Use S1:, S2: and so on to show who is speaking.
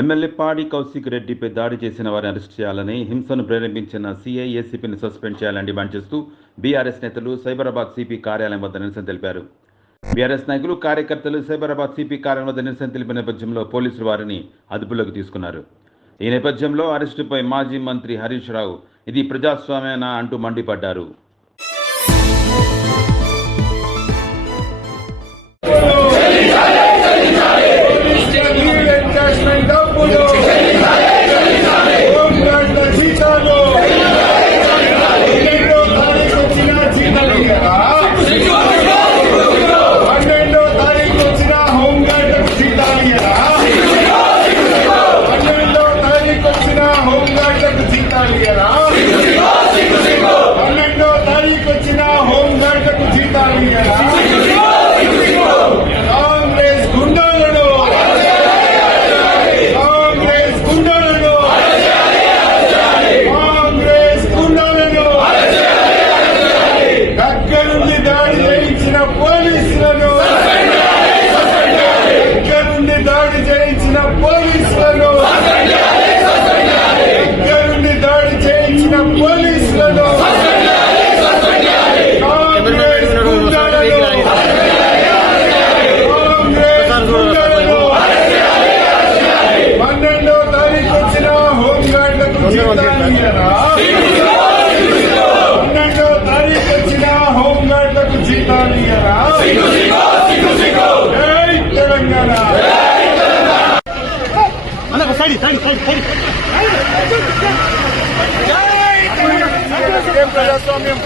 S1: MLA పాడి కౌశిక్ రెడ్డిపై దాడి చేసిన వారిని అరెస్ట్ చేయాలని హింసను ప్రేరేపించిన సీఐ ఏసీపీని సస్పెండ్ చేయాలని డిమాండ్ చేస్తూ బీఆర్ఎస్ నేతలు సైబరాబాద్ సిపి కార్యాలయం వద్ద నిరసన తెలిపారు. బీఆర్ఎస్ నాయకులు కార్యకర్తలు సైబరాబాద్ సిపి కార్యాలయం వద్ద నిరసన తెలిపిన నేపథ్యంలో పోలీసులు వారిని అదుపులోకి తీసుకున్నారు. ఈ నేపథ్యంలో అరెస్టుపై మాజీ మంత్రి హరీష్ రావు ఇది ప్రజాస్వామ్యనా అంటూ మండిపడ్డారు.
S2: పోలీసులను జీతాలు ఇయ్యరా? దాడి చేయించిన పోలీసు హోంగార్డులకు జీతాలు ఇయ్యరా? జై తెలంగాణ ప్రజాస్వామ్యం